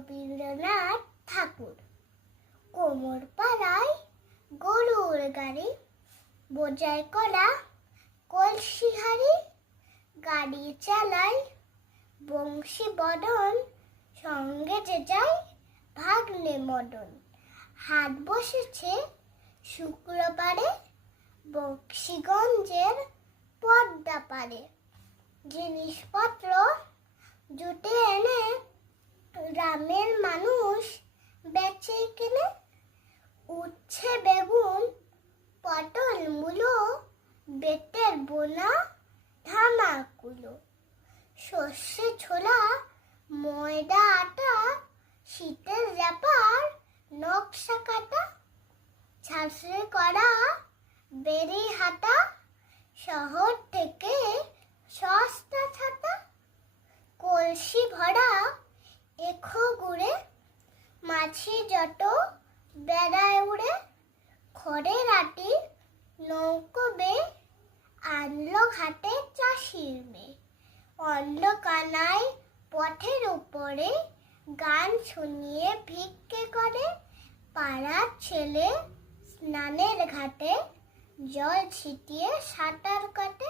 রবীন্দ্রনাথ ঠাকুর। কোমর পাড়ায় গরুর গাড়ি, বোঝাই করা কলসি হাড়ি, গাড়ি চালায় বংশী বদন, সঙ্গে যে যায় ভাগ্নে মদন। হাট বসেছে শুক্রবারে বক্সিগঞ্জের পদ্মা পাড়ে। জিনিসপত্র জুটে এনে গ্রামের মানুষ বেচে কিনে। উচ্ছে বেগুন পটল মূলো, বেতের বোনা ধামাকুলো। সর্ষে ছোলা ময়দা আটা, শীতের ব্যাপার নকশা কাটা। ছাঁচড়ে করা বেরি হাটা, শহর থেকে সস্তা ছাতা। কলসি ভরা এখো গুড়ে, মাছি যত বেড়ায় উড়ে। খড়ের আটি নৌকো বে, আনলো ঘাটে চাষির মেয়ে। অন্ধকানায় পথের উপরে গান শুনিয়ে ভিক্ষে করে। পাড়ার ছেলে স্নানের ঘাটে জল ছিটিয়ে সাঁতার কাটে।